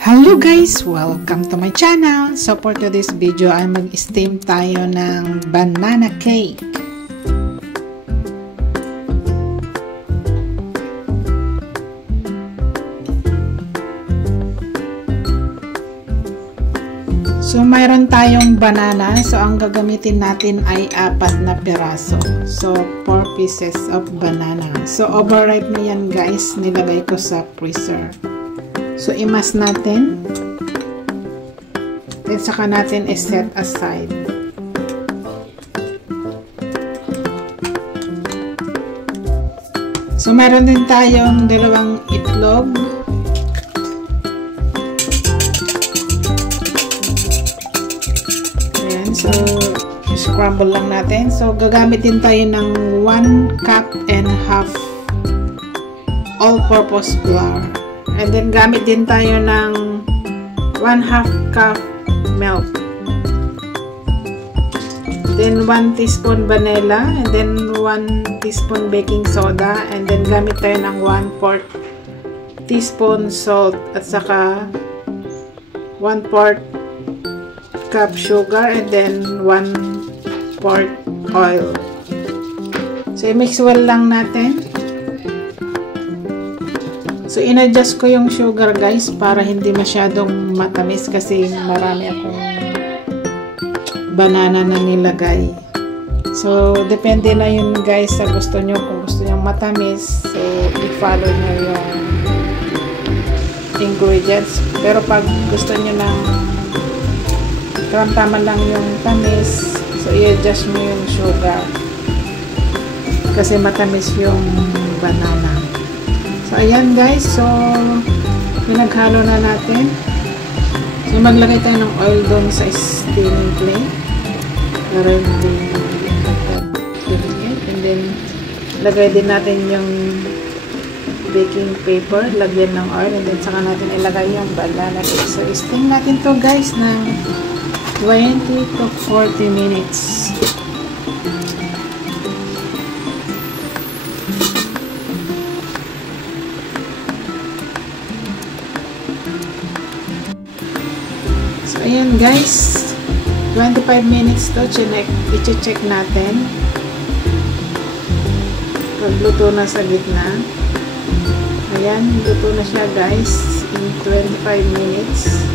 Hello guys! Welcome to my channel! So for today's video ay mag-steam tayo ng banana cake. So mayroon tayong banana. So ang gagamitin natin ay 4 na piraso. So 4 pieces of banana. So overripe na yan guys. Nilagay ko sa freezer. So, imas natin. Then, saka natin i-set aside. So, meron din tayong 2 itlog. Ayan. So, scramble lang natin. So, gagamit din tayo ng 1 cup and half all-purpose flour. And then, gamit din tayo ng 1/2 cup milk. Then, 1 teaspoon vanilla. And then, 1 teaspoon baking soda. And then, gamit tayo ng 1/4 teaspoon salt. At saka, 1/4 cup sugar. And then, 1/4 oil. So, i-mix well lang natin. So, in-adjust ko yung sugar guys para hindi masyadong matamis kasi marami akong banana na nilagay. So, depende na yun guys sa gusto nyo. Kung gusto nyo matamis, so i-follow nyo yung ingredients. Pero pag gusto nyo ng tama lang yung tamis, so i-adjust nyo yung sugar. Kasi matamis yung banana. So, ayan guys. So, pinaghalo na natin. So, maglagay tayo ng oil doon sa steaming plate. Para hindi and then, lagay din natin yung baking paper. Lagyan ng oil. And then, saka natin ilagay yung banana cake. So, steam natin to guys ng 20 to 40 minutes. So, ayan guys, 25 minutes to, i-check natin. Pagluto na sa gitna. Ayan, luto na siya guys, in 25 minutes.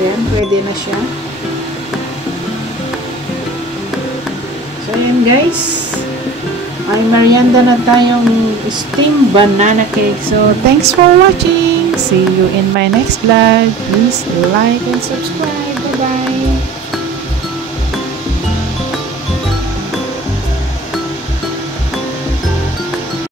Ayan, pwede na siya. So, ayan guys, ay merienda na tayong steamed banana cake. So, thanks for watching. See you in my next vlog. Please like and subscribe. Bye-bye.